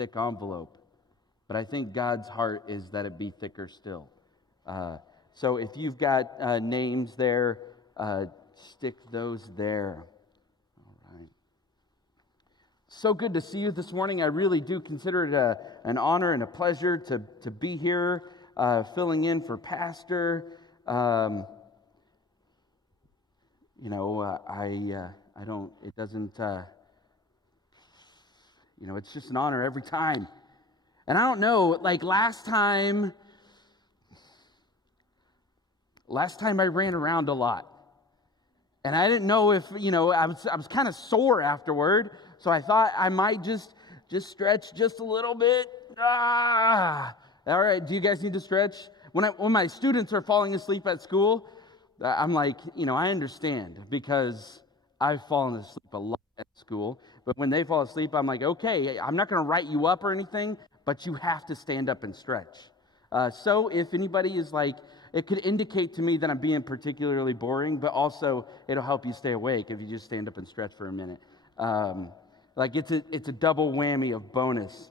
thick envelope. But I think God's heart is that it be thicker still. So if you've got names there, stick those there. All right. So good to see you this morning. I really do consider it an honor and a pleasure to be here, filling in for Pastor. I don't, it doesn't, it's just an honor every time. And I don't know, like last time I ran around a lot. And I didn't know if, I was kind of sore afterward. So I thought I might just stretch just a little bit. All right, do you guys need to stretch? When my students are falling asleep at school, I'm like, I understand because I've fallen asleep a lot at school. But when they fall asleep, I'm like, okay, I'm not going to write you up or anything, but you have to stand up and stretch. So if anybody is like, it could indicate to me that I'm being particularly boring, but also it'll help you stay awake if you just stand up and stretch for a minute. It's a double whammy of bonus.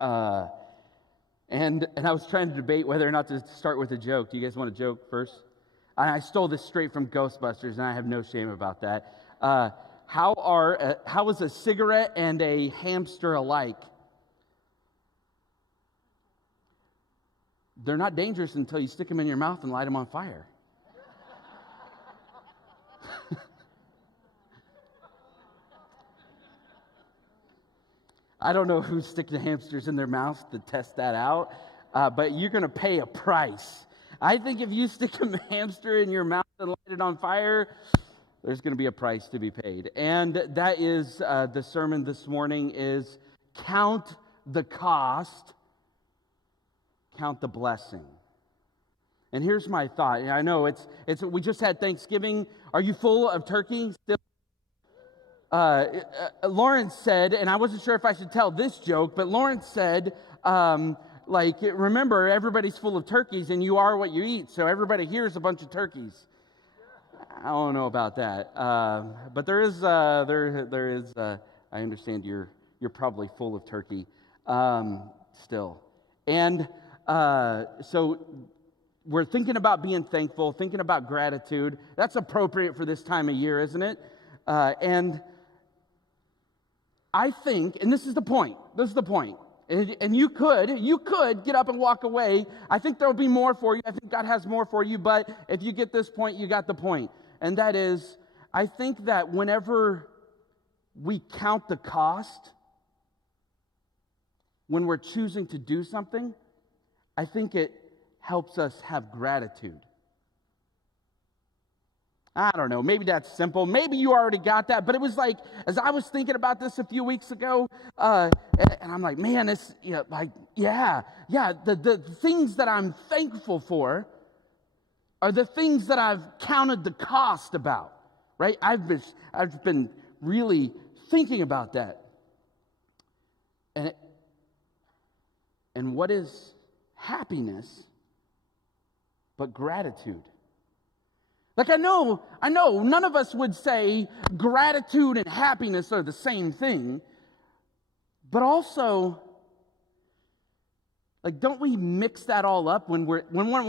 And I was trying to debate whether or not to start with a joke. Do you guys want a joke first? I stole this straight from Ghostbusters, and I have no shame about that. How is a cigarette and a hamster alike? They're not dangerous until you stick them in your mouth and light them on fire. I don't know who's sticking hamsters in their mouths to test that out, but you're going to pay a price. I think if you stick a hamster in your mouth and light it on fire, there's going to be a price to be paid. And that is the sermon this morning is count the cost, count the blessing. And here's my thought. I know it's we just had Thanksgiving. Are you full of turkey still? Lawrence said, and I wasn't sure if I should tell this joke, but Lawrence said, remember, everybody's full of turkeys, and you are what you eat. So everybody here's a bunch of turkeys. I don't know about that, but there is. I understand you're probably full of turkey still, and so we're thinking about being thankful, thinking about gratitude. That's appropriate for this time of year, isn't it? And I think, and this is the point. And you could get up and walk away. I think there'll be more for you. I think God has more for you. But if you get this point, you got the point. And that is, I think that whenever we count the cost, when we're choosing to do something, I think it helps us have gratitude. I don't know, maybe that's simple. Maybe you already got that, but it was like, as I was thinking about this a few weeks ago, and I'm like, man, the things that I'm thankful for are the things that I've counted the cost about, right? I've been really thinking about that. And what is happiness but gratitude? Like I know none of us would say gratitude and happiness are the same thing, but also, like, don't we mix that all up when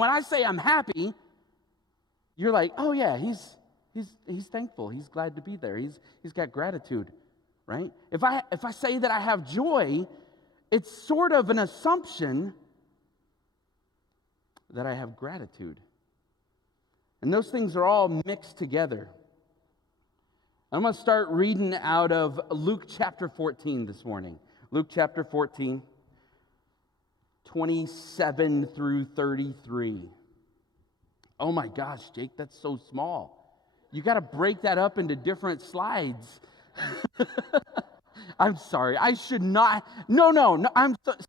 I say I'm happy, you're like, oh yeah, he's thankful, he's glad to be there, he's got gratitude, right? If I say that I have joy, it's sort of an assumption that I have gratitude. And those things are all mixed together. I'm going to start reading out of Luke chapter 14 this morning. Luke chapter 14, 27 through 33. Oh my gosh, Jake, that's so small. You got to break that up into different slides. I'm sorry. I should not. No.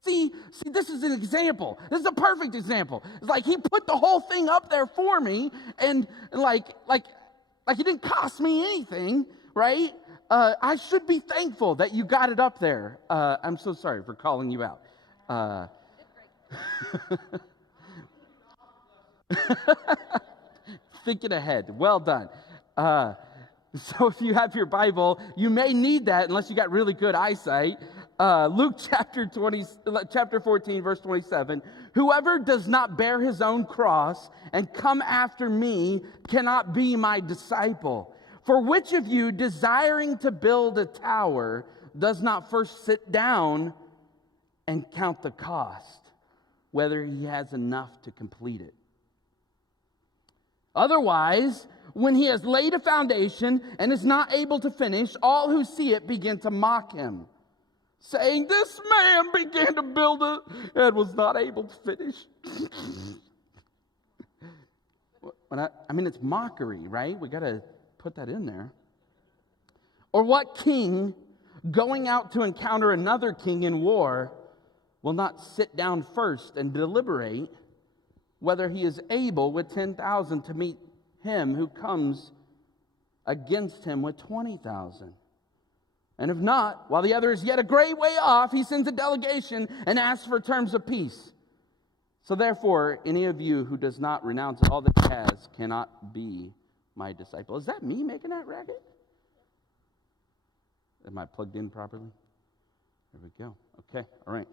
See, this is an example. This is a perfect example. It's like he put the whole thing up there for me, and like it didn't cost me anything, right? I should be thankful that you got it up there. I'm so sorry for calling you out. Thinking ahead. Well done. So if you have your Bible, you may need that unless you got really good eyesight. Luke chapter 14, verse 27, whoever does not bear his own cross and come after me cannot be my disciple. For which of you, desiring to build a tower, does not first sit down and count the cost, whether he has enough to complete it? Otherwise, when he has laid a foundation and is not able to finish, all who see it begin to mock him, saying, this man began to build it and was not able to finish. It's mockery, right? We got to put that in there. Or what king going out to encounter another king in war will not sit down first and deliberate whether he is able with 10,000 to meet him who comes against him with 20,000? And if not, while the other is yet a great way off, he sends a delegation and asks for terms of peace. So therefore, any of you who does not renounce all that he has cannot be my disciple. Is that me making that racket? Am I plugged in properly? There we go. Okay, all right.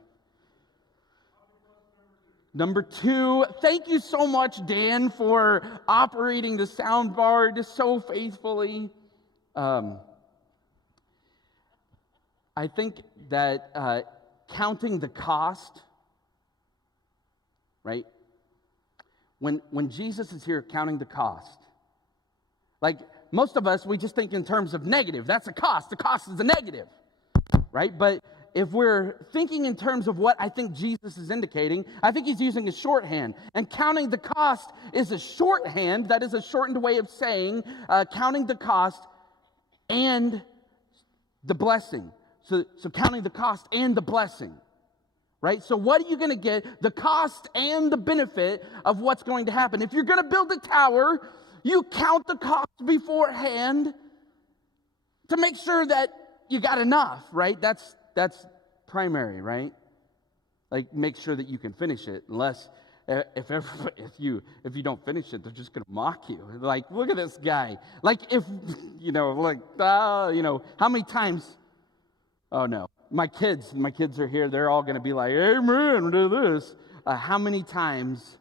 Number 2, thank you so much, Dan, for operating the soundboard so faithfully. I think that counting the cost, right? When Jesus is here counting the cost, like most of us, we just think in terms of negative. That's a cost. The cost is a negative, right? But if we're thinking in terms of what I think Jesus is indicating, I think he's using a shorthand. And counting the cost is a shorthand. That is a shortened way of saying counting the cost and the blessing. So counting the cost and the blessing, right? So what are you going to get? The cost and the benefit of what's going to happen. If you're going to build a tower, you count the cost beforehand to make sure that you got enough, right? That's primary, right? Like, make sure that you can finish it. Unless if you don't finish it, they're just going to mock you. Like, look at this guy. Like, how many times? Oh no, my kids are here. They're all going to be like, amen, do this. How many times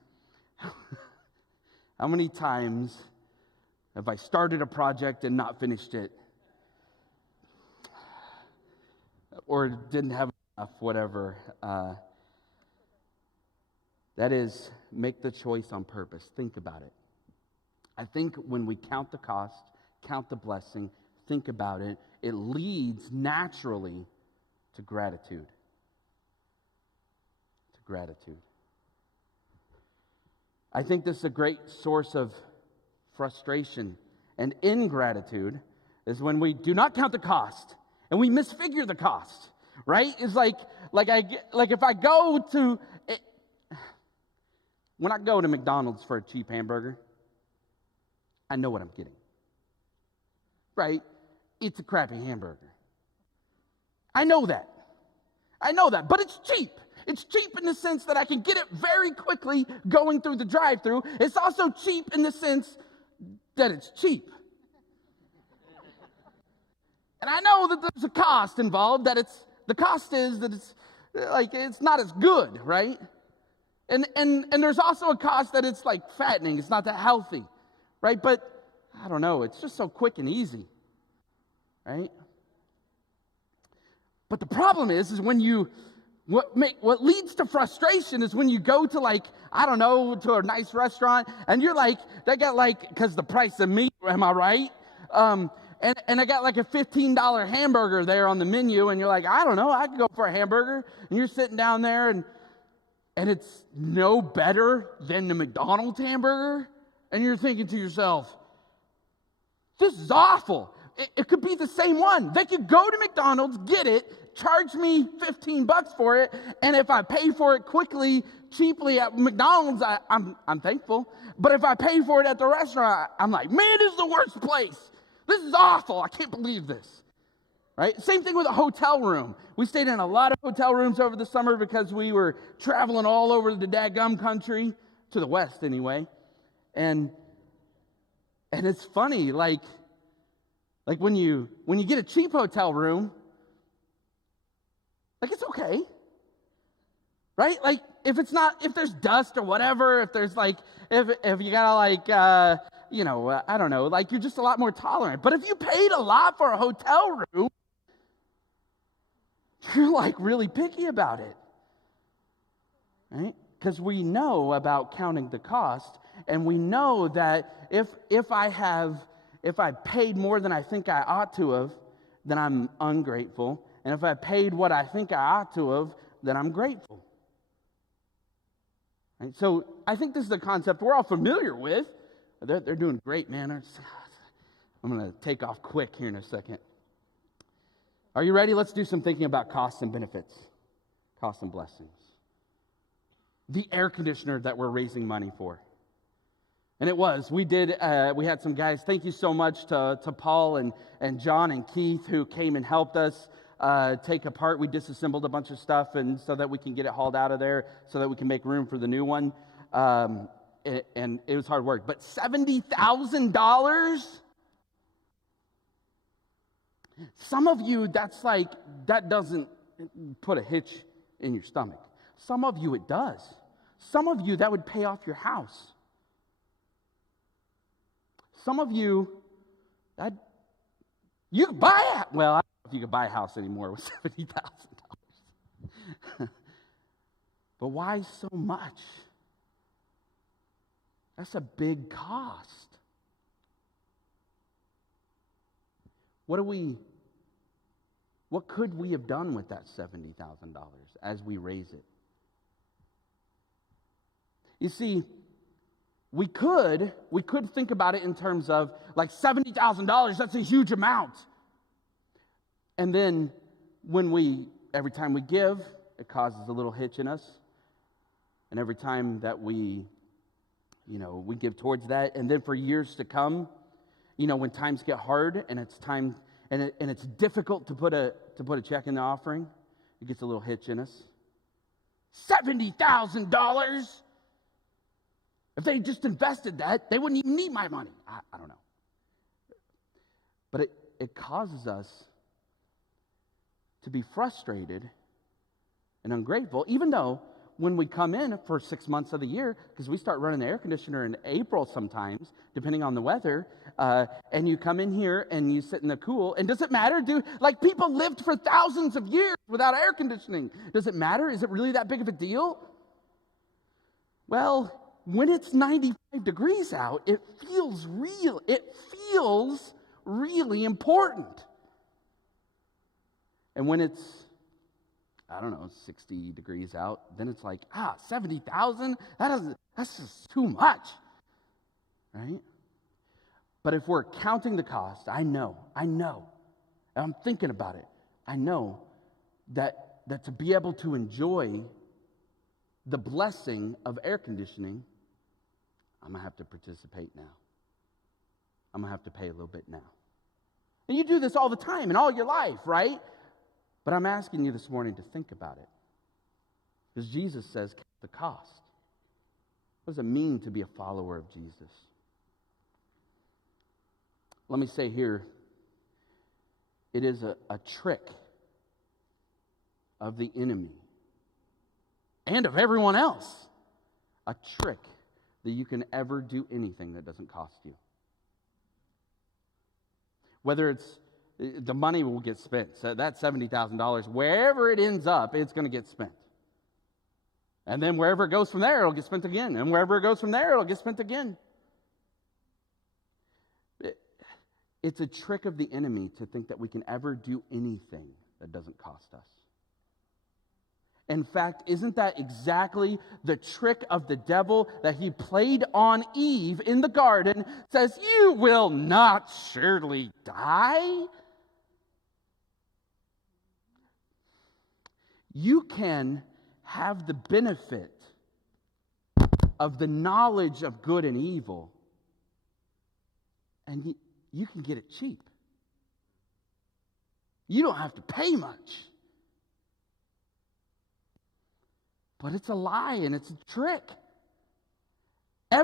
have I started a project and not finished it? Or didn't have enough, whatever. That is, make the choice on purpose. Think about it. I think when we count the cost, count the blessing, think about it, it leads naturally to gratitude. To gratitude. I think this is a great source of frustration and ingratitude is when we do not count the cost and we misfigure the cost, right? It's like if I go to, when I go to McDonald's for a cheap hamburger, I know what I'm getting, right? It's a crappy hamburger. I know that, but it's cheap. It's cheap in the sense that I can get it very quickly going through the drive-thru. It's also cheap in the sense that it's cheap. And I know that there's a cost involved, the cost is that it's not as good, right? And there's also a cost that it's like fattening. It's not that healthy, right? But I don't know, it's just so quick and easy, right? But the problem is when you, what leads to frustration is when you go to to a nice restaurant and you're like, they got because the price of meat, am I right? And I got a $15 hamburger there on the menu and you're like, I don't know, I could go for a hamburger. And you're sitting down there and it's no better than the McDonald's hamburger. And you're thinking to yourself, this is awful. It could be the same one. They could go to McDonald's, get it, charge me $15 for it, and if I pay for it quickly, cheaply at McDonald's, I'm thankful. But if I pay for it at the restaurant, I'm like, man, this is the worst place. This is awful. I can't believe this. Right? Same thing with a hotel room. We stayed in a lot of hotel rooms over the summer because we were traveling all over the dadgum country, to the west anyway. And it's funny, like when you get a cheap hotel room, Like, it's okay. Right? Like, if there's dust or whatever, if there's like, if you gotta like, I don't know, like you're just a lot more tolerant. But if you paid a lot for a hotel room, you're like really picky about it. Right? Because we know about counting the cost, and we know that if I paid more than I think I ought to have, then I'm ungrateful. And if I paid what I think I ought to have, then I'm grateful. Right? So I think this is a concept we're all familiar with. They're doing great, man. I'm going to take off quick here in a second. Are you ready? Let's do some thinking about costs and benefits, costs and blessings. The air conditioner that we're raising money for. And we had some guys, thank you so much to Paul and John and Keith who came and helped us take apart. We disassembled a bunch of stuff and so that we can get it hauled out of there so that we can make room for the new one. And it was hard work. But $70,000? Some of you, that doesn't put a hitch in your stomach. Some of you, it does. Some of you, that would pay off your house. Some of you, you could buy it. Well, I don't know if you could buy a house anymore with $70,000. But why so much? That's a big cost. What could we have done with that $70,000 as we raise it? You see, we could think about it in terms of like $70,000, that's a huge amount. And then every time we give, it causes a little hitch in us. And every time that we give towards that, and then for years to come, when times get hard and it's time and it's difficult to put a check in the offering, it gets a little hitch in us. $70,000. If they just invested that, they wouldn't even need my money. I don't know. But it causes us to be frustrated and ungrateful, even though when we come in for 6 months of the year, because we start running the air conditioner in April sometimes, depending on the weather, and you come in here and you sit in the cool, and does it matter? Like people lived for thousands of years without air conditioning. Does it matter? Is it really that big of a deal? Well, when it's 95 degrees out, it feels real. It feels really important. And when it's, 60 degrees out, then it's like, 70,000? That's just too much, right? But if we're counting the cost, I know, and I'm thinking about it, I know that to be able to enjoy the blessing of air conditioning, I'm going to have to participate now. I'm going to have to pay a little bit now. And you do this all the time in all your life, right? But I'm asking you this morning to think about it. Because Jesus says, count the cost. What does it mean to be a follower of Jesus? Let me say here, it is a trick of the enemy and of everyone else. A trick that you can ever do anything that doesn't cost you. Whether it's the money will get spent. So that $70,000, wherever it ends up, it's going to get spent. And then wherever it goes from there, it'll get spent again. And wherever it goes from there, it'll get spent again. It's a trick of the enemy to think that we can ever do anything that doesn't cost us. In fact, isn't that exactly the trick of the devil that he played on Eve in the garden? Says, you will not surely die. You can have the benefit of the knowledge of good and evil, and you can get it cheap. You don't have to pay much. But it's a lie and it's a trick.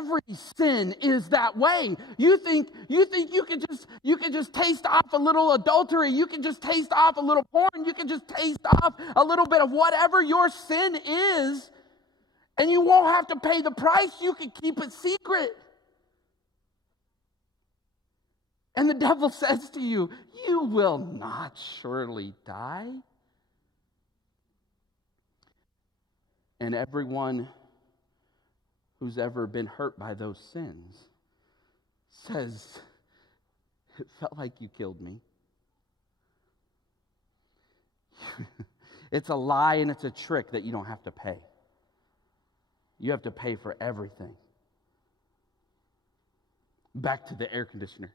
every sin is that way. You think you can just taste off a little adultery, you can just taste off a little porn, you can just taste off a little bit of whatever your sin is, and you won't have to pay the price. You can keep it secret. And the devil says to you, you will not surely die. And everyone who's ever been hurt by those sins says, it felt like you killed me. It's a lie and it's a trick that you don't have to pay. You have to pay for everything. Back to the air conditioner.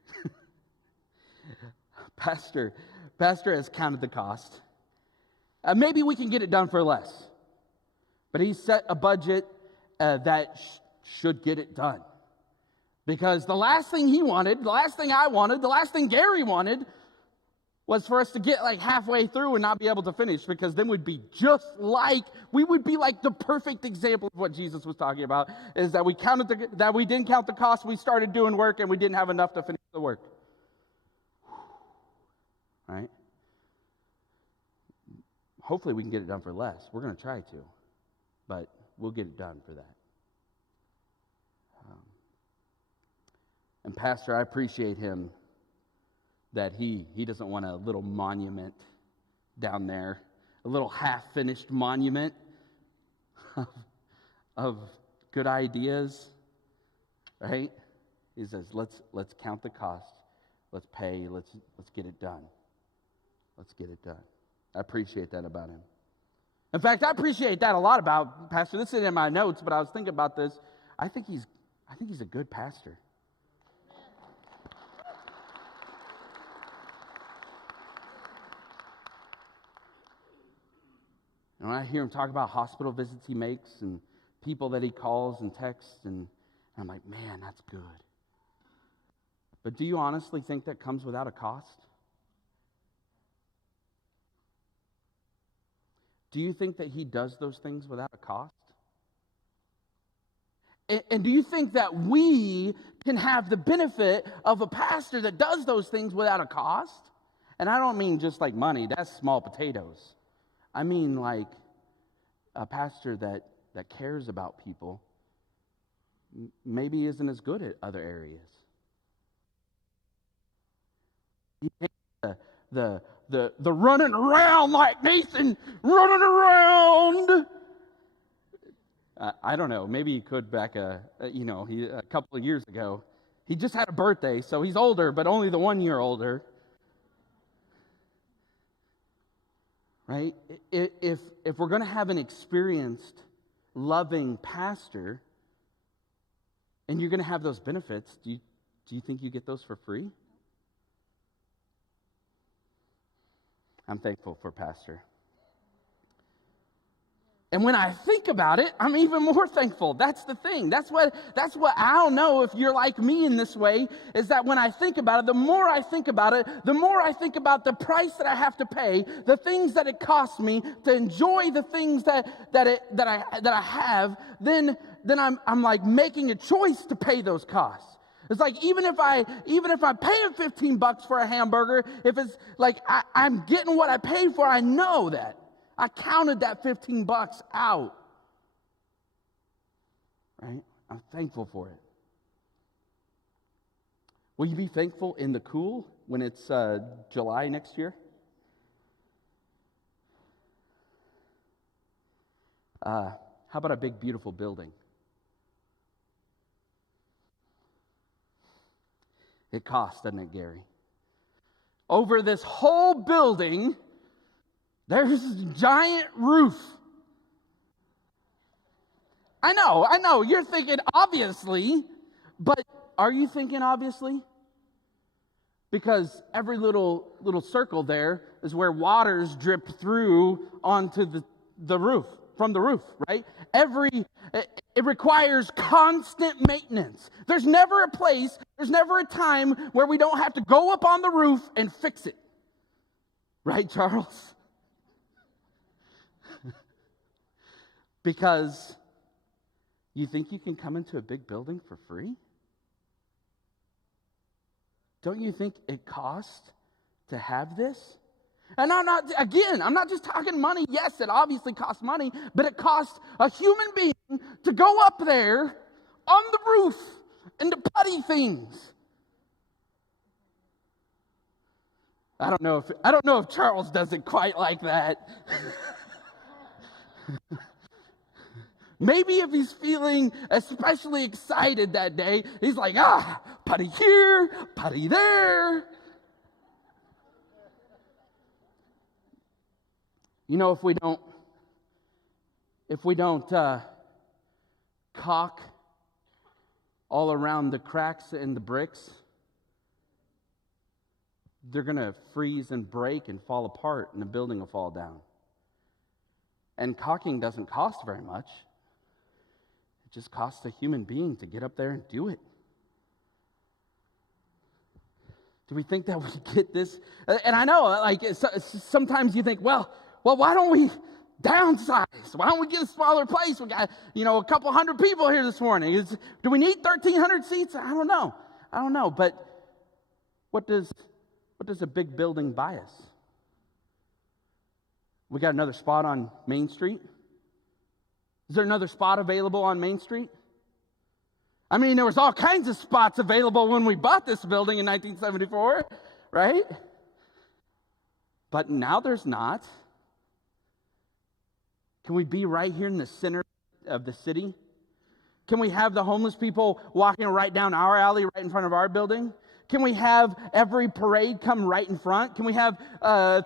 Pastor has counted the cost. Maybe we can get it done for less. But he set a budget that should get it done. Because the last thing he wanted, the last thing I wanted, the last thing Gary wanted was for us to get like halfway through and not be able to finish, because then we would be like the perfect example of what Jesus was talking about, is that we didn't count the cost, we started doing work, and we didn't have enough to finish the work. Right? Hopefully we can get it done for less. We're going to try to, but we'll get it done for that. And Pastor, I appreciate him that he doesn't want a little monument down there, a little half-finished monument of good ideas, right? He says, let's count the cost, let's pay, let's get it done. Let's get it done. I appreciate that about him. In fact, I appreciate that a lot about Pastor. This isn't in my notes, but I was thinking about this. I think he's a good pastor. And when I hear him talk about hospital visits he makes and people that he calls and texts, and I'm like, man, that's good. But do you honestly think that comes without a cost? Do you think that he does those things without a cost? And do you think that we can have the benefit of a pastor that does those things without a cost? And I don't mean just like money. That's small potatoes. I mean like a pastor that cares about people maybe isn't as good at other areas. The running around like Nathan, running around. I don't know. Maybe he could back a couple of years ago. He just had a birthday, so he's older, but only the 1 year older. Right? If we're going to have an experienced, loving pastor, and you're going to have those benefits, do you think you get those for free? I'm thankful for Pastor. And when I think about it, I'm even more thankful. That's the thing. That's what I don't know if you're like me in this way, is that when I think about it, the more I think about it, the more I think about the price that I have to pay, the things that it costs me to enjoy the things that I have, then I'm like making a choice to pay those costs. It's like even if I pay him $15 for a hamburger, if it's like I'm getting what I paid for, I know that. I counted that $15 out. Right? I'm thankful for it. Will you be thankful in the cool when it's July next year? How about a big, beautiful building? It costs, doesn't it, Gary? Over this whole building, there's a giant roof. I know. You're thinking obviously, but are you thinking obviously? Because every little circle there is where waters drip through onto the roof, from the roof, right? It requires constant maintenance. There's never a time where we don't have to go up on the roof and fix it. Right, Charles? Because You think you can come into a big building for free? Don't you think it costs to have this? And I'm not just talking money. Yes, it obviously costs money, but it costs a human being to go up there on the roof and to putty things. I don't know if Charles does it quite like that. Maybe if he's feeling especially excited that day, he's like, putty here, putty there. You know, if we don't caulk all around the cracks in the bricks, they're going to freeze and break and fall apart, and the building will fall down. And caulking doesn't cost very much. It just costs a human being to get up there and do it. Do we think that we get this? And I know, like, sometimes you think, well, why don't we downsize? Why don't we get a smaller place? We got, a couple hundred people here this morning. Do we need 1,300 seats? I don't know. But what does a big building buy us? We got another spot on Main Street? Is there another spot available on Main Street? I mean, there was all kinds of spots available when we bought this building in 1974, right? But now there's not. Can we be right here in the center of the city? Can we have the homeless people walking right down our alley, right in front of our building? Can we have every parade come right in front? Can we have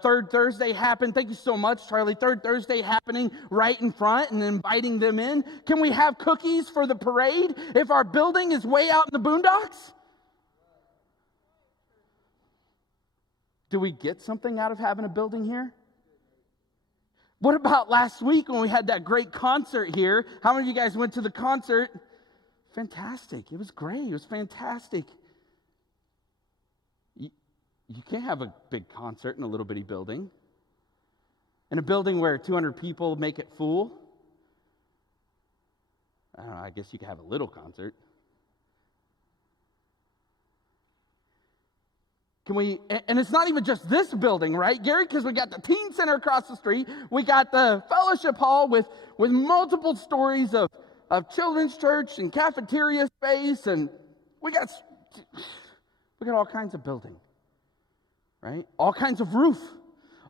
Third Thursday happen? Thank you so much, Charlie. Third Thursday happening right in front and inviting them in. Can we have cookies for the parade if our building is way out in the boondocks? Do we get something out of having a building here? What about last week when we had that great concert here? How many of you guys went to the concert? Fantastic. It was great. It was fantastic. You can't have a big concert in a little bitty building. In a building where 200 people make it full. I don't know, I guess you could have a little concert. And it's not even just this building, right, Gary? Because we got the teen center across the street. We got the fellowship hall with multiple stories of children's church and cafeteria space. And we got all kinds of building. Right? All kinds of roof,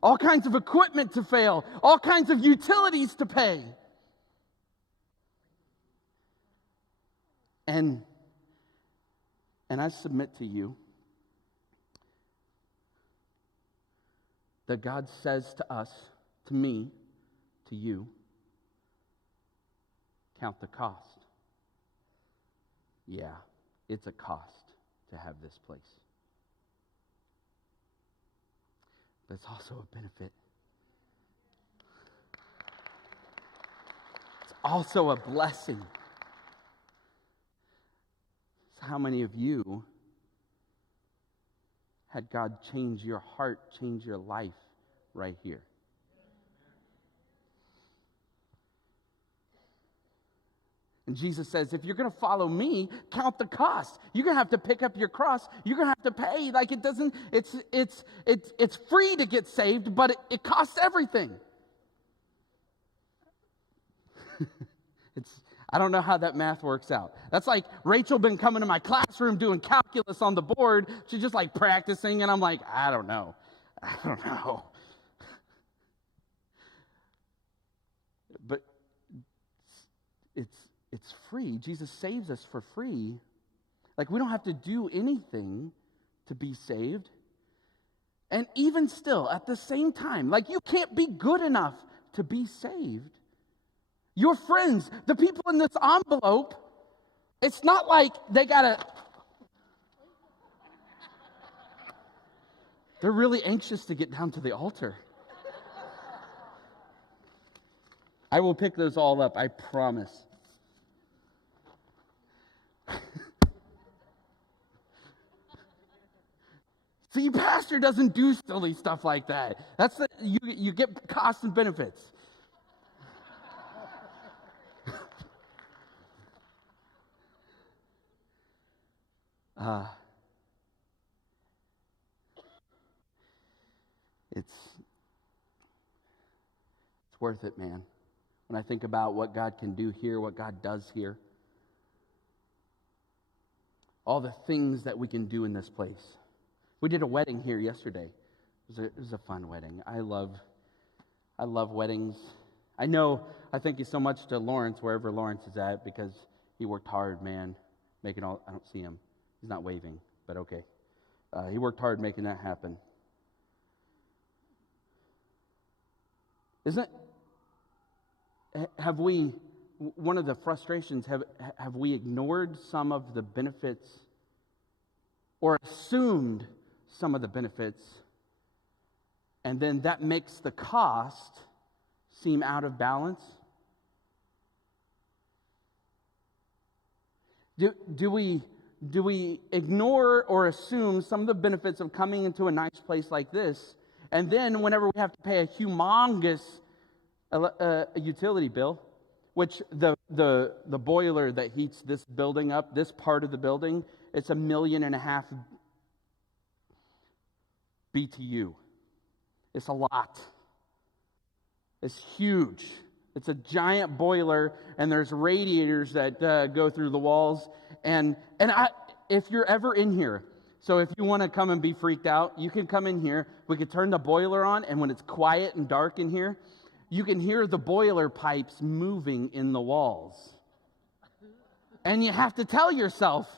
all kinds of equipment to fail, all kinds of utilities to pay. And I submit to you that God says to us, to me, to you, count the cost. Yeah, it's a cost to have this place. But it's also a benefit. It's also a blessing. So how many of you had God change your heart, change your life right here? And Jesus says, if you're going to follow me, count the cost. You're going to have to pick up your cross. You're going to have to pay. Like it's free to get saved, but it costs everything. I don't know how that math works out. That's like Rachel been coming to my classroom doing calculus on the board. She's just like practicing, and I'm like, I don't know. But it's free. Jesus saves us for free. Like, we don't have to do anything to be saved. And even still, at the same time, like, you can't be good enough to be saved. Your friends, the people in this envelope, it's not like they're really anxious to get down to the altar. I will pick those all up, I promise. See, pastor doesn't do silly stuff like that. You get costs and benefits. Uh, it's worth it, man. When I think about what God can do here, what God does here, all the things that we can do in this place. We did a wedding here yesterday. It was a fun wedding. I love weddings. I thank you so much to Lawrence, wherever Lawrence is at, because he worked hard, man, I don't see him. He's not waving, but okay. He worked hard making that happen. One of the frustrations, have we ignored some of the benefits or assumed some of the benefits, and then that makes the cost seem out of balance? Do we ignore or assume some of the benefits of coming into a nice place like this, and then whenever we have to pay a humongous utility bill, which the boiler that heats this building up, this part of the building, it's 1.5 million BTU. It's a lot. It's huge. It's a giant boiler, and there's radiators that go through the walls. And if you're ever in here, so if you want to come and be freaked out, you can come in here. We could turn the boiler on, and when it's quiet and dark in here, you can hear the boiler pipes moving in the walls. And you have to tell yourself,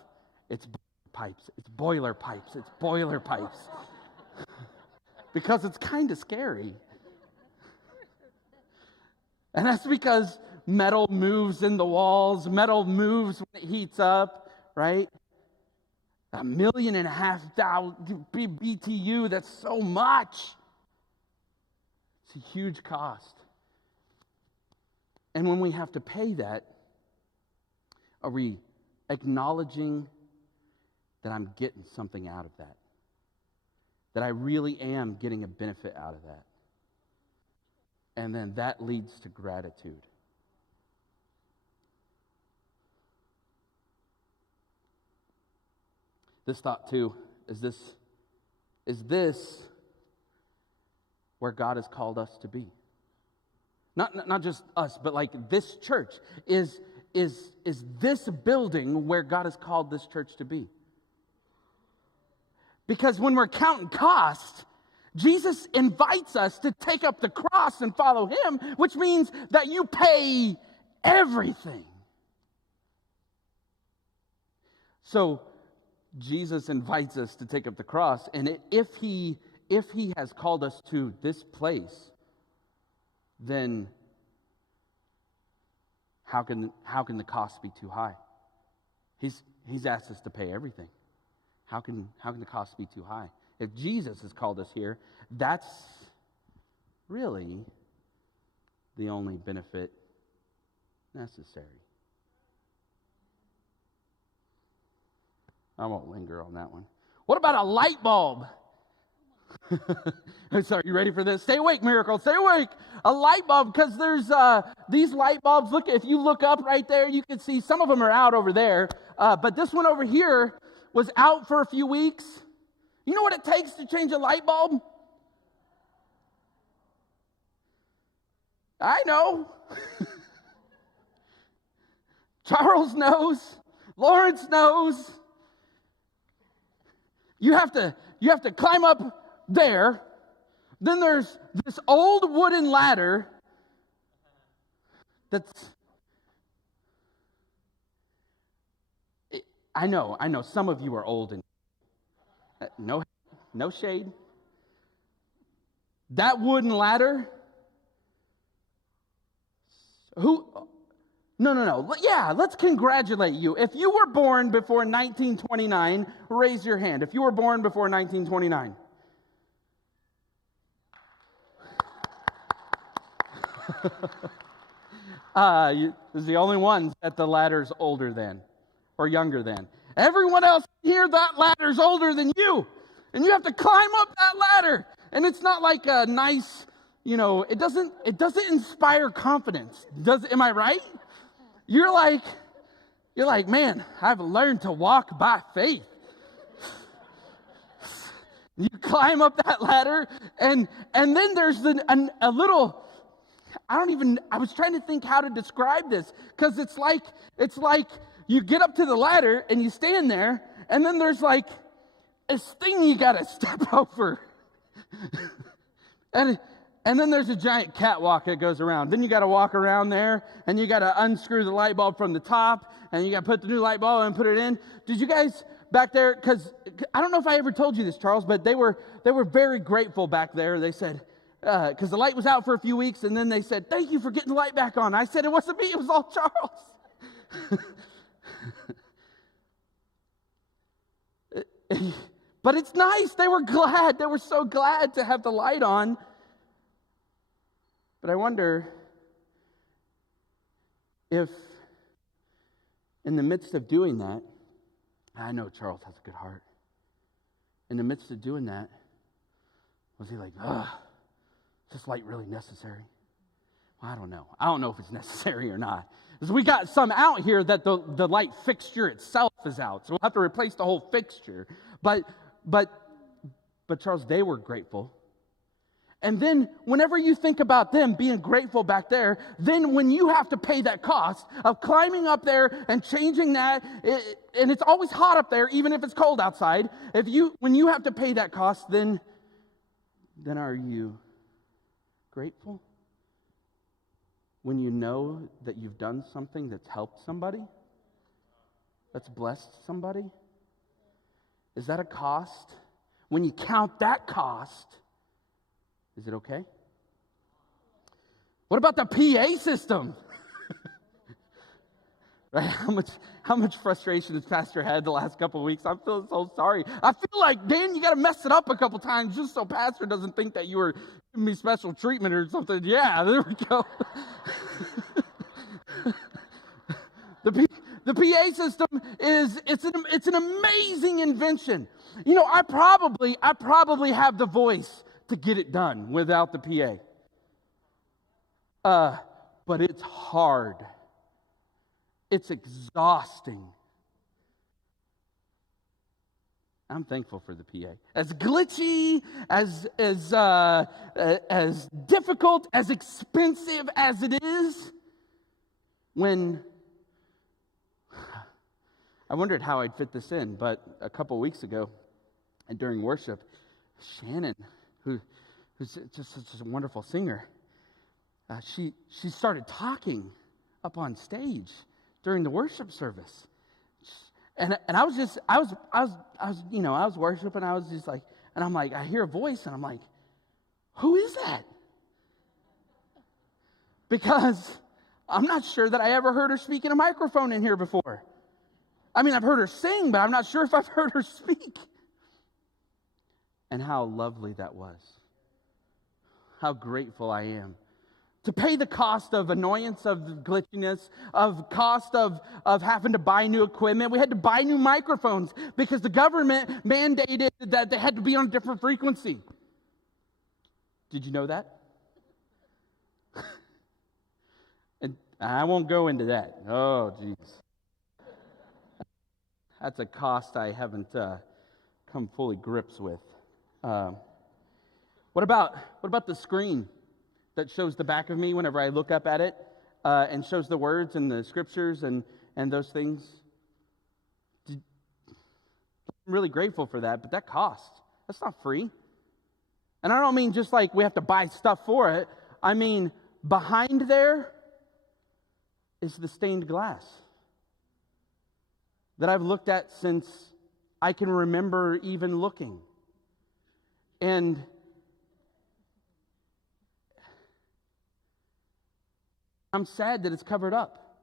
it's pipes, it's boiler pipes, it's boiler pipes. Because it's kind of scary. And that's because metal moves in the walls, metal moves when it heats up, right? 1.5 million BTU, that's so much. It's a huge cost. And when we have to pay that, are we acknowledging that I'm getting something out of that? That I really am getting a benefit out of that? And then that leads to gratitude. This thought too, is this where God has called us to be? Not just us, but like this church. Is this building where God has called this church to be? Because when we're counting cost, Jesus invites us to take up the cross and follow him, which means that you pay everything. So Jesus invites us to take up the cross, and if he has called us to this place, then how can the cost be too high? He's asked us to pay everything. How can the cost be too high? If Jesus has called us here, that's really the only benefit necessary. I won't linger on that one. What about a light bulb? Sorry, you ready for this? Stay awake, Miracle. Stay awake. A light bulb, because there's these light bulbs. Look, if you look up right there, you can see some of them are out over there. But this one over here was out for a few weeks. You know what it takes to change a light bulb? I know. Charles knows. Lawrence knows. You have to climb up there. Then there's this old wooden ladder that's... I know, some of you are old and no shade. That wooden ladder, No. Yeah, let's congratulate you. If you were born before 1929, raise your hand. If you were born before 1929. This is the only ones that the ladder's older than or younger than. Everyone else here, that ladder's older than you. And you have to climb up that ladder. And it's not like a nice, it doesn't inspire confidence. Am I right? You're like, man, I've learned to walk by faith. You climb up that ladder, and then there's a little, I was trying to think how to describe this, because it's like you get up to the ladder and you stand there, and then there's like this thing you got to step over. And then there's a giant catwalk that goes around. Then you got to walk around there, and you got to unscrew the light bulb from the top, and you got to put the new light bulb and put it in. Did you guys back there? Because I don't know if I ever told you this, Charles, but they were very grateful back there. They said, because the light was out for a few weeks, and then they said, "Thank you for getting the light back on." I said, "It wasn't me, it was all Charles." But it's nice. They were glad. They were so glad to have the light on. But I wonder if in the midst of doing that, I know Charles has a good heart. In the midst of doing that, was he like, is this light really necessary? Well, I don't know. I don't know if it's necessary or not. Because we got some out here that the light fixture itself is out. So we'll have to replace the whole fixture. But Charles, they were grateful. And then whenever you think about them being grateful back there, then when you have to pay that cost of climbing up there and changing that, and it's always hot up there, even if it's cold outside, when you have to pay that cost, then are you grateful? When you know that you've done something that's helped somebody, that's blessed somebody? Is that a cost? When you count that cost, is it okay? What about the PA system? Right? How much frustration has Pastor had the last couple of weeks? I'm feeling so sorry. I feel like, Dan, you got to mess it up a couple times just so Pastor doesn't think that you were giving me special treatment or something. Yeah, there we go. The PA system it's an amazing invention. You know, I probably have the voice to get it done without the PA. But it's hard. It's exhausting. I'm thankful for the PA. As glitchy, as difficult, as expensive as it is, when I wondered how I'd fit this in, but a couple weeks ago, and during worship, Shannon, who's just such a wonderful singer, she started talking up on stage during the worship service, and I was worshiping. I was just like, and I'm like, I hear a voice, and I'm like, who is that? Because I'm not sure that I ever heard her speak in a microphone in here before. I mean, I've heard her sing, but I'm not sure if I've heard her speak. And how lovely that was. How grateful I am. To pay the cost of annoyance, of glitchiness, of cost of having to buy new equipment. We had to buy new microphones because the government mandated that they had to be on a different frequency. Did you know that? And I won't go into that. Oh, jeez. That's a cost I haven't come fully grips with. What about the screen that shows the back of me whenever I look up at it and shows the words and the scriptures and those things? I'm really grateful for that, but that costs. That's not free. And I don't mean just like we have to buy stuff for it. I mean, behind there is the stained glass that I've looked at since I can remember even looking. And I'm sad that it's covered up.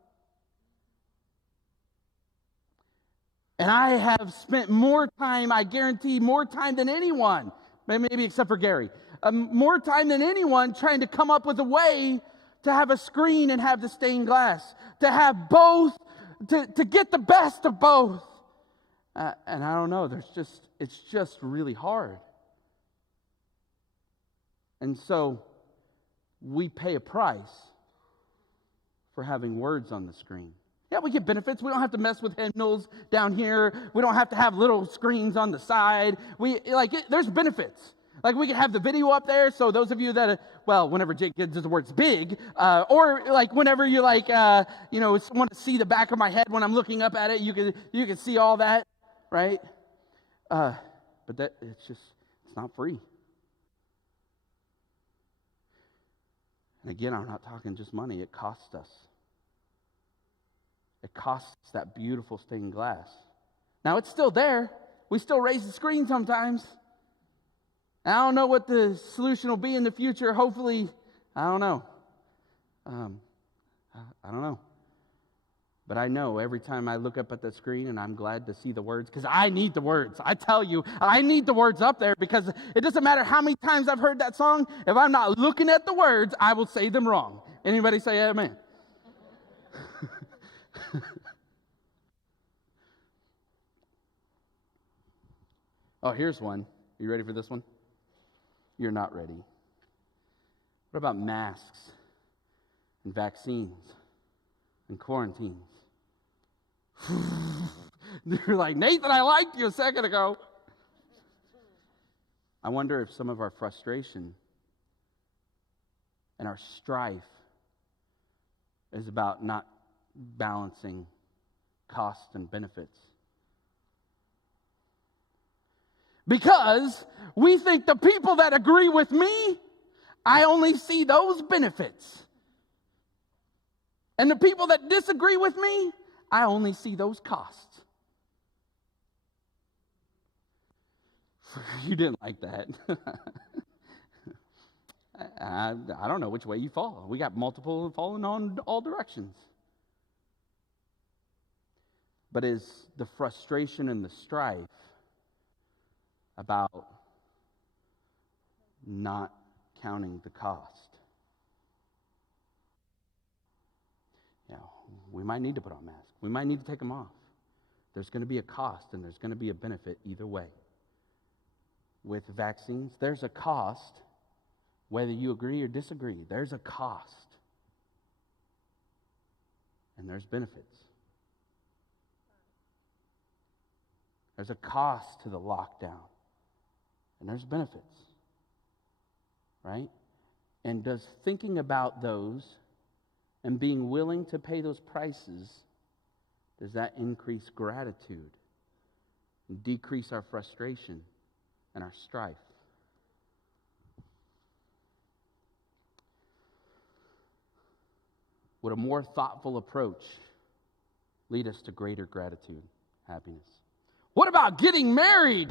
And I have spent more time, I guarantee, more time than anyone, maybe except for Gary, more time than anyone trying to come up with a way to have a screen and have the stained glass, to have both, to get the best of both. And I don't know, it's just really hard. And so we pay a price for having words on the screen, Yeah, we get benefits. We don't have to mess with hymnals down here. We don't have to have little screens on the side. There's benefits. Like, we can have the video up there, so those of you that, whenever Jake gets the words big, or like whenever you want to see the back of my head when I'm looking up at it, you can see all that, right? But it's not free. And again, I'm not talking just money. It costs us. It costs us that beautiful stained glass. Now, it's still there. We still raise the screen sometimes. I don't know what the solution will be in the future. Hopefully, I don't know. I don't know. But I know every time I look up at the screen, and I'm glad to see the words, because I need the words. I tell you, I need the words up there, because it doesn't matter how many times I've heard that song. If I'm not looking at the words, I will say them wrong. Anybody say amen? Oh, here's one. Are you ready for this one? You're not ready. What about masks and vaccines and quarantines? You're like, Nathan, I liked you a second ago. I wonder if some of our frustration and our strife is about not balancing costs and benefits. Because we think the people that agree with me, I only see those benefits. And the people that disagree with me, I only see those costs. You didn't like that. I don't know which way you fall. We got multiple falling on all directions. But is the frustration and the strife about not counting the cost? Yeah, we might need to put on masks. We might need to take them off. There's going to be a cost, and there's going to be a benefit either way. With vaccines, there's a cost, whether you agree or disagree. There's a cost, and there's benefits. There's a cost to the lockdown, and there's benefits, right? And does thinking about those and being willing to pay those prices, does that increase gratitude and decrease our frustration and our strife? Would a more thoughtful approach lead us to greater gratitude, happiness? What about getting married?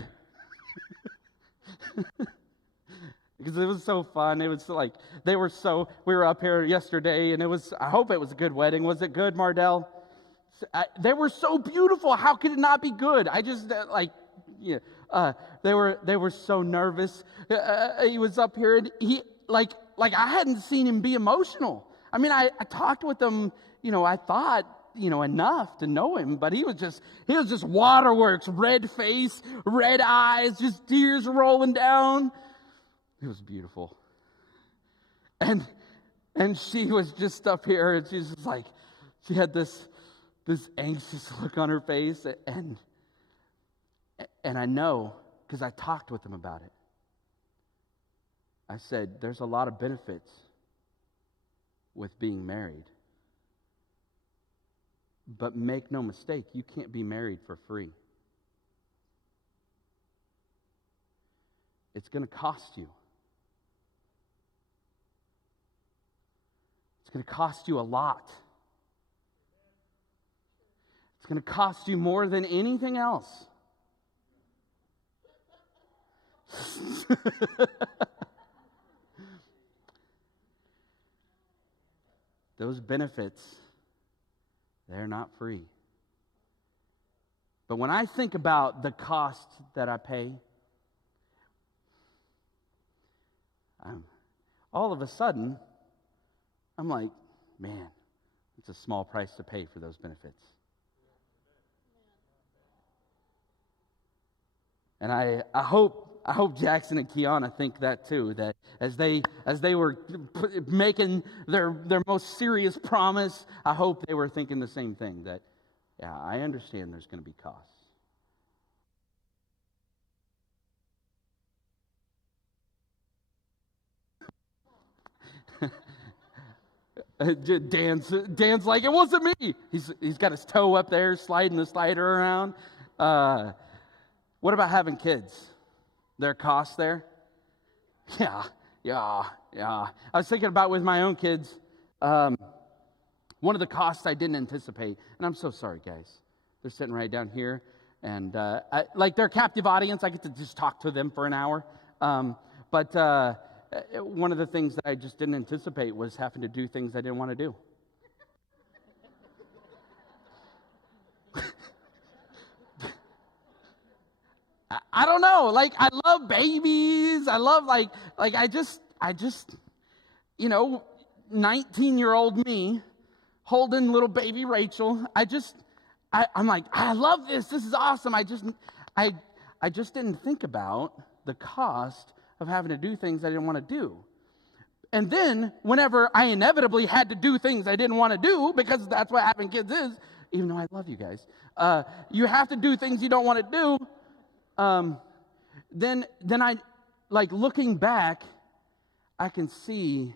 Because it was so fun. It was like, we were up here yesterday, and I hope it was a good wedding. Was it good, Mardell? They were so beautiful. How could it not be good? They were so nervous. He was up here, and he, like I hadn't seen him be emotional. I mean, I talked with him, I thought, enough to know him, but he was just waterworks, red face, red eyes, just tears rolling down. It was beautiful. And she was just up here, and she's just like, she had this anxious look on her face, and I know, because I talked with him about it. I said, there's a lot of benefits with being married. But make no mistake, you can't be married for free. It's going to cost you. It's going to cost you a lot. It's going to cost you more than anything else. Those benefits, they're not free. But when I think about the cost that I pay, all of a sudden, I'm like, man, it's a small price to pay for those benefits. And I hope Jackson and Kiana think that too, that as they were making their most serious promise, I hope they were thinking the same thing, that, yeah, I understand there's going to be costs. Dan's like, it wasn't me. He's got his toe up there, sliding the slider around. What about having kids? There are costs there? Yeah. I was thinking about with my own kids, one of the costs I didn't anticipate, and I'm so sorry, guys. They're sitting right down here, and like they're a captive audience. I get to just talk to them for an hour. But one of the things that I just didn't anticipate was having to do things I didn't want to do. I don't know. Like, I love babies. I love I just 19-year-old me holding little baby Rachel. I'm like, I love this. This is awesome. I just didn't think about the cost of having to do things I didn't want to do. And then whenever I inevitably had to do things I didn't want to do, because that's what having kids is, even though I love you guys, you have to do things you don't want to do. Then I, like, looking back, I can see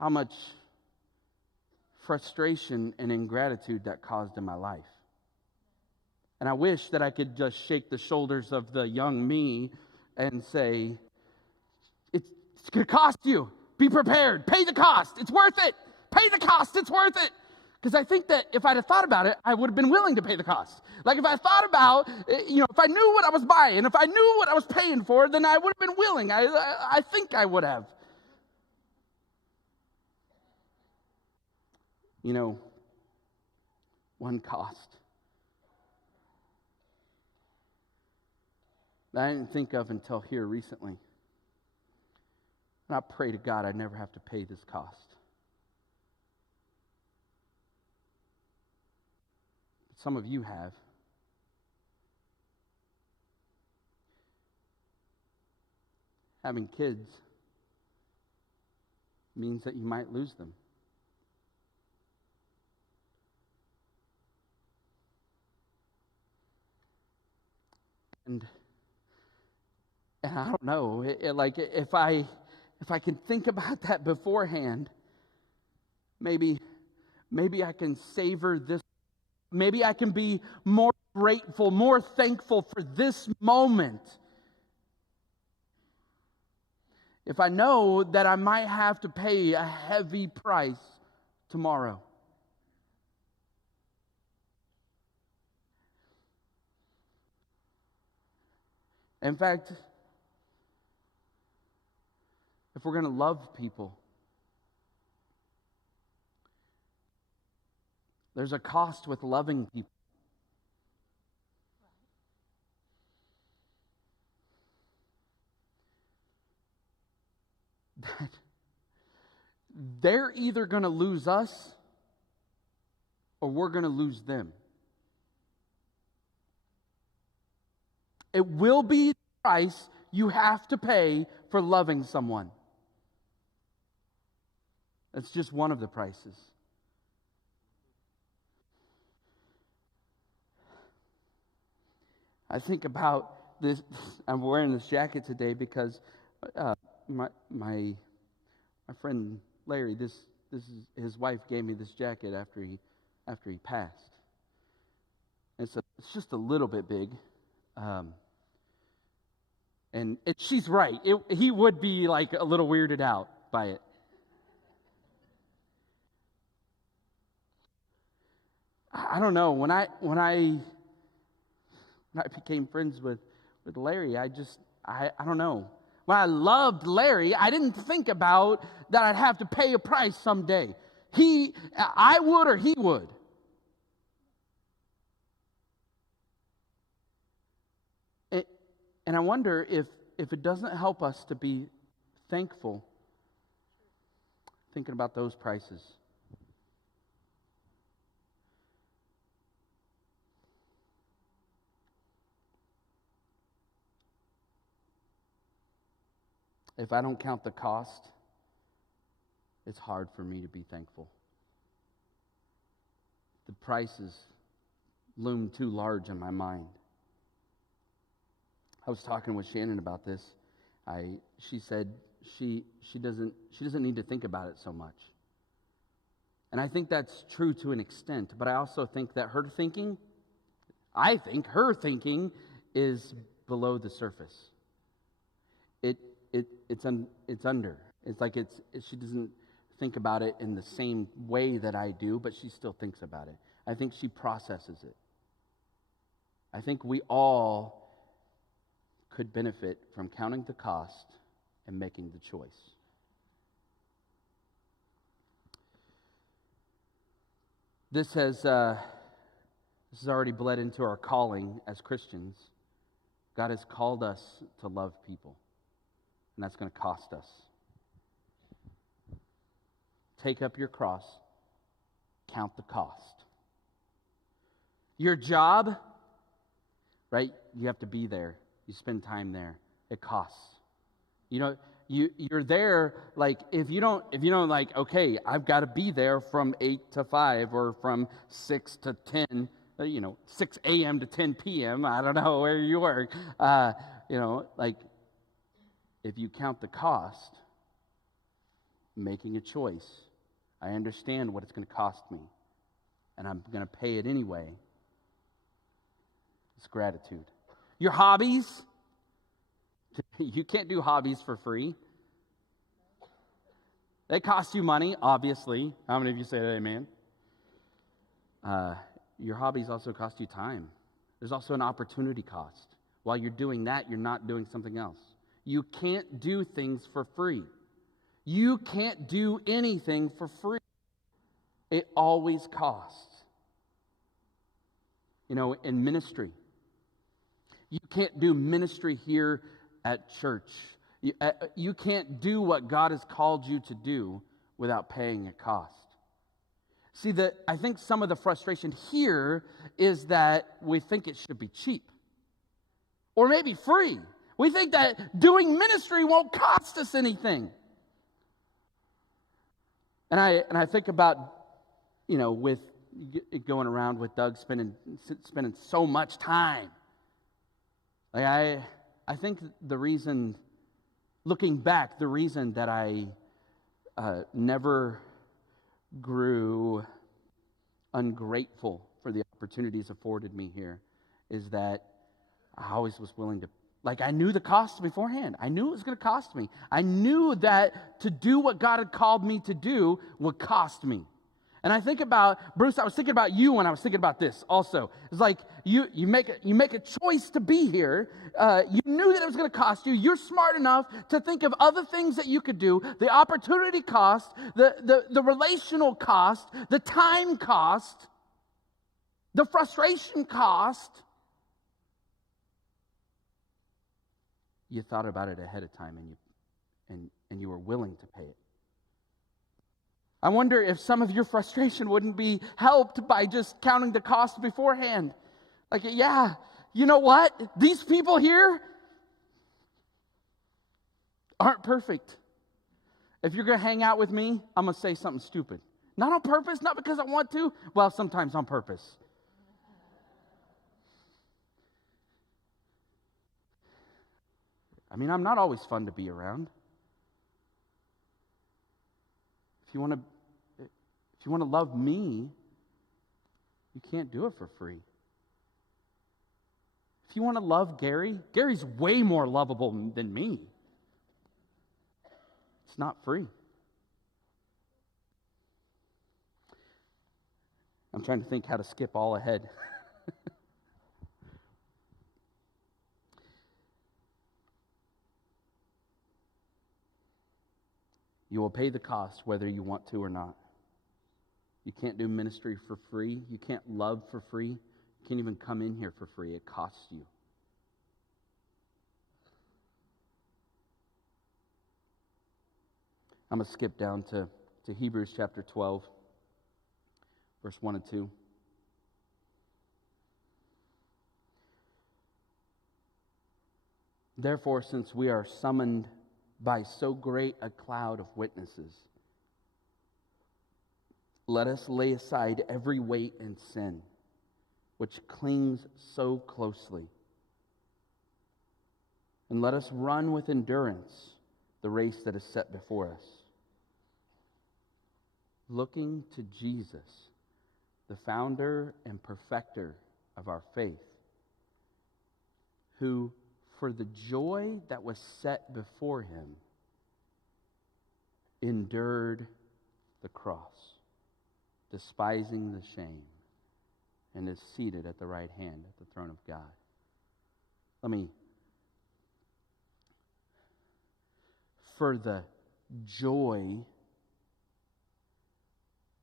how much frustration and ingratitude that caused in my life. And I wish that I could just shake the shoulders of the young me and say, it's going to cost you. Be prepared. Pay the cost. It's worth it. Pay the cost. It's worth it. Because I think that if I'd have thought about it, I would have been willing to pay the cost. Like, if I thought about, if I knew what I was buying, if I knew what I was paying for, then I would have been willing. I think I would have. One cost that I didn't think of until here recently. And I pray to God I never have to pay this cost. Some of you have. Having kids means that you might lose them. And I don't know, if I can think about that beforehand, maybe I can savor this. Maybe I can be more grateful, more thankful for this moment. If I know that I might have to pay a heavy price tomorrow. In fact, if we're going to love people, there's a cost with loving people. That they're either going to lose us or we're going to lose them. It will be the price you have to pay for loving someone. That's just one of the prices. I think about this. I'm wearing this jacket today because my friend Larry, this is his wife gave me this jacket after he passed. It's just a little bit big, and she's right. He would be like a little weirded out by it. I don't know. When I became friends with Larry, I don't know. When I loved Larry, I didn't think about that I'd have to pay a price someday. I would or he would. And I wonder if it doesn't help us to be thankful thinking about those prices. If I don't count the cost, it's hard for me to be thankful. The prices loom too large in my mind. I was talking with Shannon about this. She said she doesn't need to think about it so much. And I think that's true to an extent, but I also think that her thinking is below the surface. It's under. It's like she doesn't think about it in the same way that I do, but she still thinks about it. I think she processes it. I think we all could benefit from counting the cost and making the choice. This has already bled into our calling as Christians. God has called us to love people, and that's going to cost us. Take up your cross, count the cost. Your job, right? You have to be there. You spend time there. It costs. You know, you're there, like, if you don't like, okay, I've got to be there from 8 to 5 or from 6 to 10, 6 a.m. to 10 p.m. I don't know where you work. Like, if you count the cost, making a choice, I understand what it's going to cost me, and I'm going to pay it anyway. It's gratitude. Your hobbies, you can't do hobbies for free. They cost you money, obviously. How many of you say that, amen? Your hobbies also cost you time. There's also an opportunity cost. While you're doing that, you're not doing something else. You can't do things for free. You can't do anything for free. It always costs. In ministry, you can't do ministry here at church. You can't do what God has called you to do without paying a cost. See, I think some of the frustration here is that we think it should be cheap or maybe free. We think that doing ministry won't cost us anything. And I think about, with going around with Doug spending so much time. Like I think looking back, the reason that I never grew ungrateful for the opportunities afforded me here is that I always was willing to, I knew the cost beforehand. I knew it was going to cost me. I knew that to do what God had called me to do would cost me. And I think about, Bruce, I was thinking about you when I was thinking about this also. It's like you make a choice to be here. You knew that it was going to cost you. You're smart enough to think of other things that you could do. The opportunity cost, the relational cost, the time cost, the frustration cost. You thought about it ahead of time and you were willing to pay it. I wonder if some of your frustration wouldn't be helped by just counting the cost beforehand. Yeah, you know what? These people here aren't perfect. If you're going to hang out with me, I'm going to say something stupid. Not on purpose, not because I want to. Well, sometimes on purpose. I'm not always fun to be around. If you want to love me, you can't do it for free. If you want to love Gary's way more lovable than me. It's not free. I'm trying to think how to skip all ahead. You will pay the cost whether you want to or not. You can't do ministry for free. You can't love for free. You can't even come in here for free. It costs you. I'm going to skip down to Hebrews chapter 12, verse 1 and 2. Therefore, since we are summoned by so great a cloud of witnesses, let us lay aside every weight and sin which clings so closely, and let us run with endurance the race that is set before us, looking to Jesus, the founder and perfecter of our faith, who, for the joy that was set before him, endured the cross, despising the shame, and is seated at the right hand at the throne of God. For the joy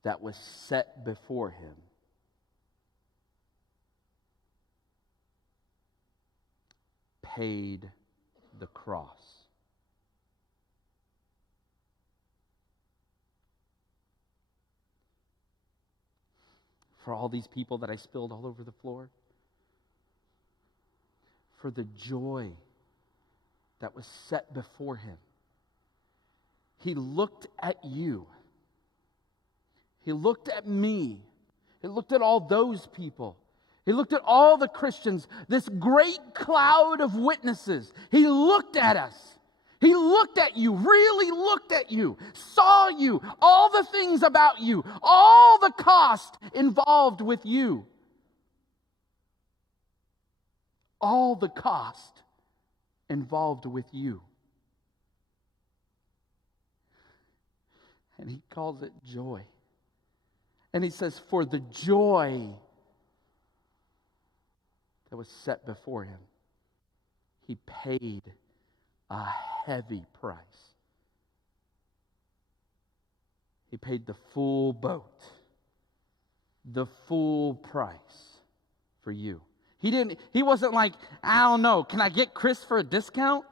that was set before him, paid the cross. For all these people that I spilled all over the floor, for the joy that was set before him, he looked at you. He looked at me. He looked at all those people. He looked at all the Christians, this great cloud of witnesses. He looked at us. He looked at you, really looked at you, saw you, all the things about you, all the cost involved with you. All the cost involved with you. And he calls it joy. And he says, for the joy that was set before him, he paid a heavy price. He paid the full boat, the full price for you. He wasn't like, I don't know, can I get Chris for a discount?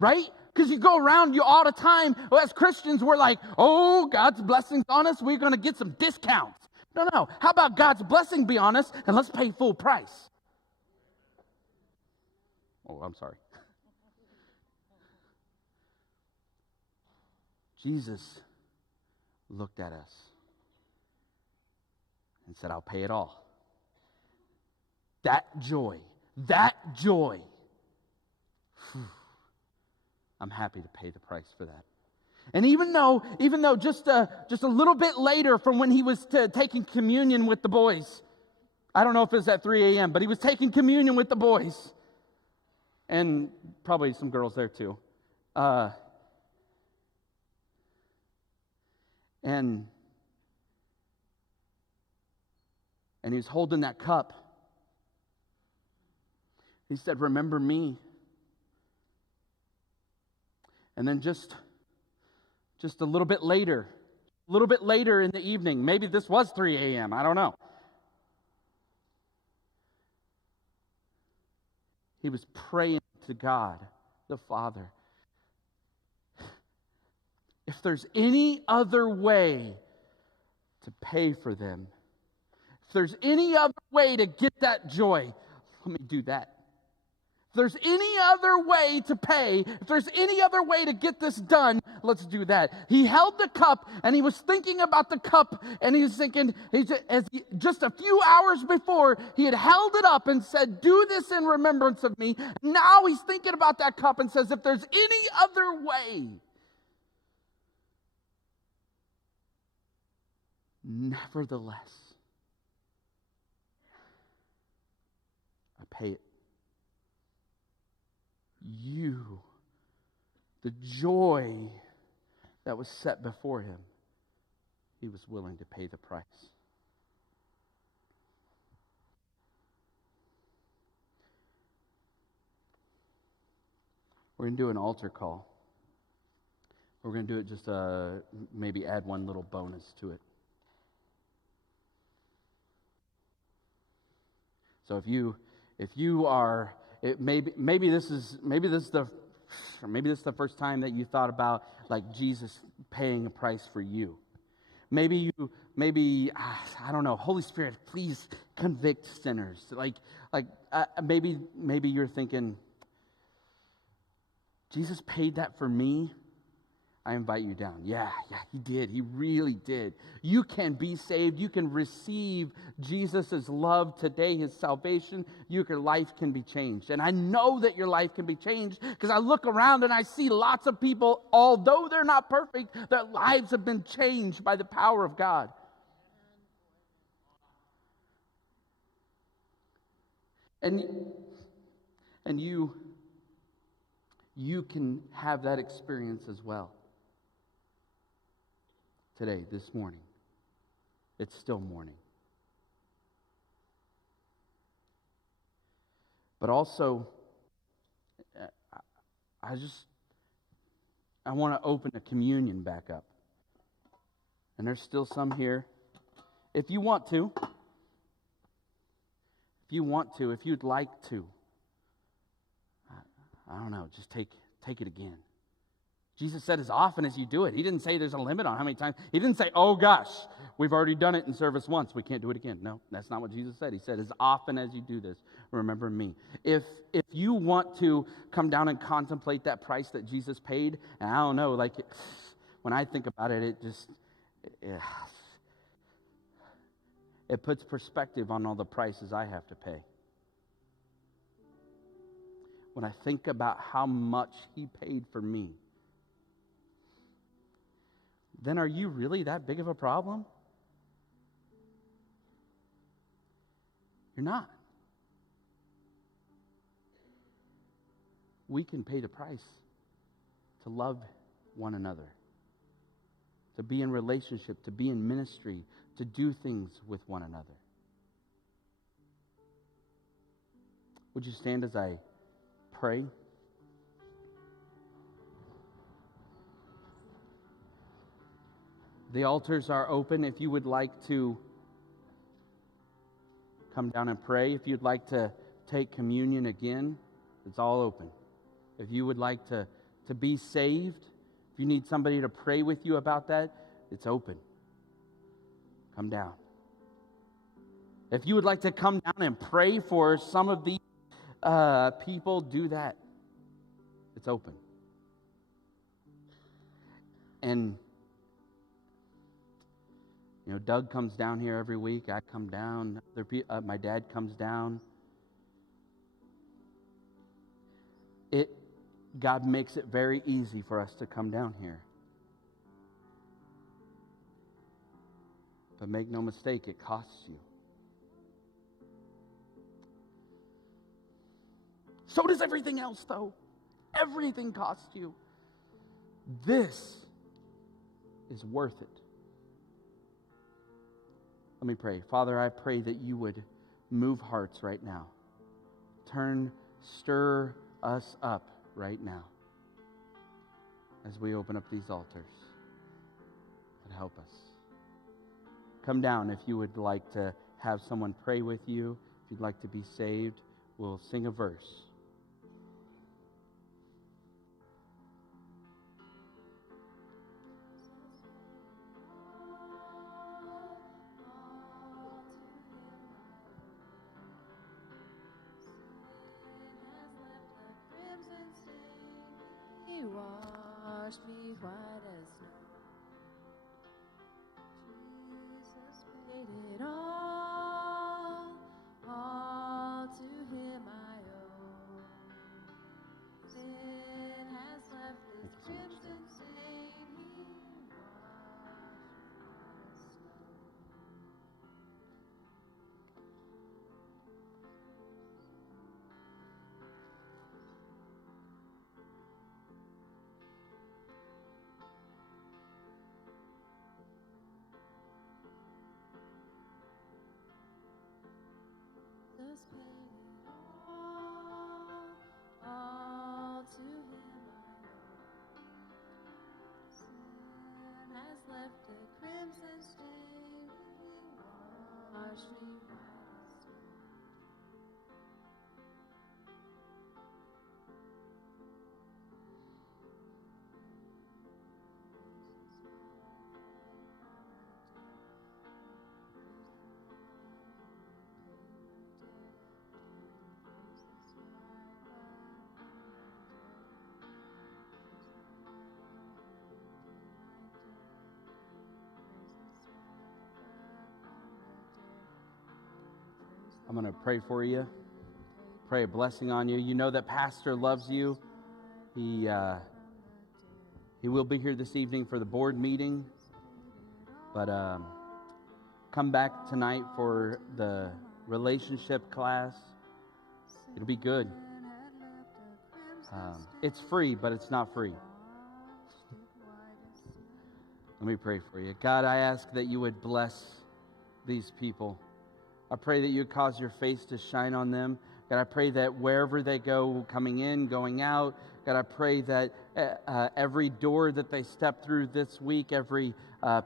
Right? Because you go around you all the time, as Christians, we're like, oh, God's blessings on us, we're going to get some discounts. No. How about God's blessing be on us, and let's pay full price? Oh, I'm sorry. Jesus looked at us and said, I'll pay it all. That joy. I'm happy to pay the price for that. And even though just a little bit later from when he was taking communion with the boys, I don't know if it was at 3 a.m., but he was taking communion with the boys, and probably some girls there too. And he was holding that cup. He said, remember me. And then just a little bit later in the evening, maybe this was 3 a.m., I don't know. He was praying to God, the Father. If there's any other way to pay for them, if there's any other way to get that joy, let me do that. If there's any other way to pay, if there's any other way to get this done, let's do that. He held the cup, and he was thinking about the cup, and he was thinking, just a few hours before, he had held it up and said, do this in remembrance of me. Now he's thinking about that cup and says, if there's any other way, nevertheless, I pay it. You, the joy that was set before him, he was willing to pay the price. We're going to do an altar call. We're going to do it just maybe add one little bonus to it. So if you are, maybe this is the first time that you thought about like Jesus paying a price for you. Maybe I don't know. Holy Spirit, please convict sinners. Maybe you're thinking, Jesus paid that for me. I invite you down. Yeah, he did. He really did. You can be saved. You can receive Jesus' love today, his salvation. Your life can be changed. And I know that your life can be changed because I look around and I see lots of people, although they're not perfect, their lives have been changed by the power of God. And you can have that experience as well. Today, this morning. It's still morning. But also, I want to open a communion back up. And there's still some here. If you want to, if you'd like to, I don't know, just take it again. Jesus said as often as you do it. He didn't say there's a limit on how many times. He didn't say, oh gosh, we've already done it in service once. We can't do it again. No, that's not what Jesus said. He said as often as you do this, remember me. If you want to come down and contemplate that price that Jesus paid, and I don't know, when I think about it, it puts perspective on all the prices I have to pay. When I think about how much he paid for me, then are you really that big of a problem? You're not. We can pay the price to love one another, to be in relationship, to be in ministry, to do things with one another. Would you stand as I pray? The altars are open if you would like to come down and pray. If you'd like to take communion again, it's all open. If you would like to be saved, if you need somebody to pray with you about that, it's open. Come down. If you would like to come down and pray for some of these people, do that. It's open. And Doug comes down here every week. I come down. My dad comes down. God makes it very easy for us to come down here. But make no mistake, it costs you. So does everything else, though. Everything costs you. This is worth it. Let me pray. Father, I pray that you would move hearts right now. Stir us up right now as we open up these altars. But help us. Come down if you would like to have someone pray with you. If you'd like to be saved, we'll sing a verse. Wash me white as snow. Jesus paid it all to him I owe. Sin has left this crimson stain. He washed me white as snow. Jesus paid it all to him I owe. Sin has left a crimson stain. He washed me white as snow. I'm going to pray for you. Pray a blessing on you. You know that Pastor loves you. He will be here this evening for the board meeting. But come back tonight for the relationship class. It'll be good. It's free, but it's not free. Let me pray for you. God, I ask that you would bless these people. I pray that you would cause your face to shine on them. God, I pray that wherever they go, coming in, going out, God, I pray that every door that they step through this week, every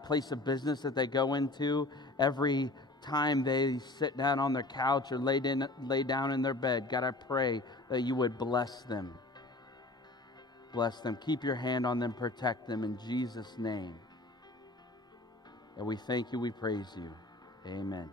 place of business that they go into, every time they sit down on their couch or lay down in their bed, God, I pray that you would bless them. Bless them. Keep your hand on them. Protect them in Jesus' name. And we thank you. We praise you. Amen.